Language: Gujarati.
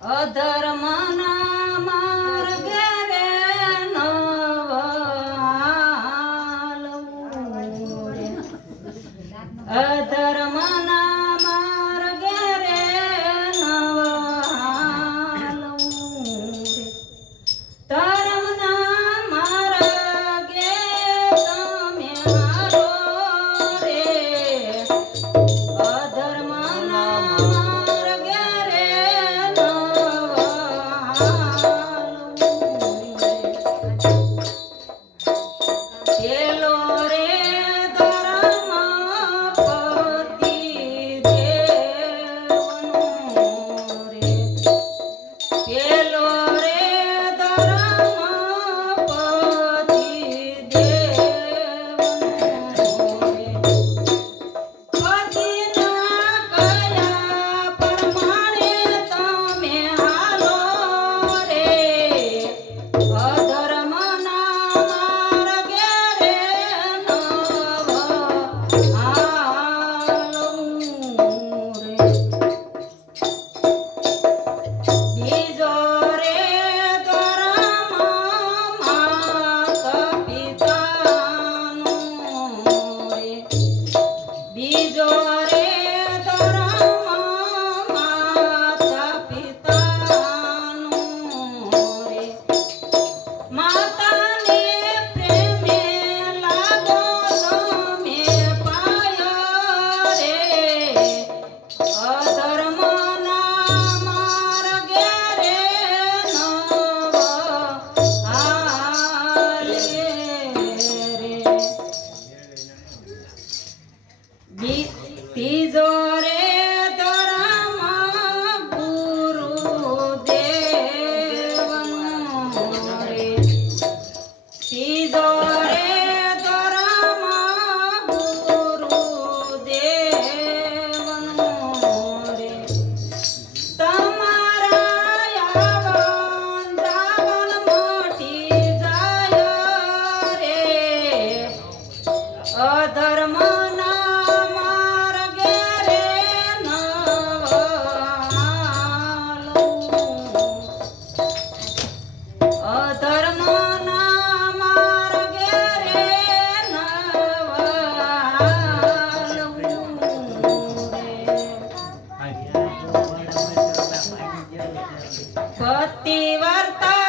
અધર્મના માર્ગે રે નવાલવું રે. અધર્મના માર્ગે રે નવાલવું રે. ધર્મના માર્ગે તમે હારો રે. અધર્મના માર્ગે રે નવાલવું રે. પેલો રે ધર્મપતિ દેવનો રે. પેલો રે ધર્મપતિ દેવનો રે. પતિના કયા પ્રમાણે તમે હાલો રે. અધર્મના માર્ગે રે નવાલવું રે. બીજો રે ધર્મ માતા પિતાનો રે. બીજો રે ધર્મ માતા પિતાનો રે. માતાને પ્રેમે લાગો તમે પાયો રે. અધર્મના માર્ગે રે નવાલે રે. ત્રીજો રે ધર્મ ગુરુદેવનો રે. ત્રીજો રે ધર્મ ગુરુદેવનો રે. તમારા આવન જાવન મટી જાય રે. અધર્મના માર્ગે રે નવાલવું. અધર્મના માર્ગે રે નવાલવું રે. પતિવ્રતા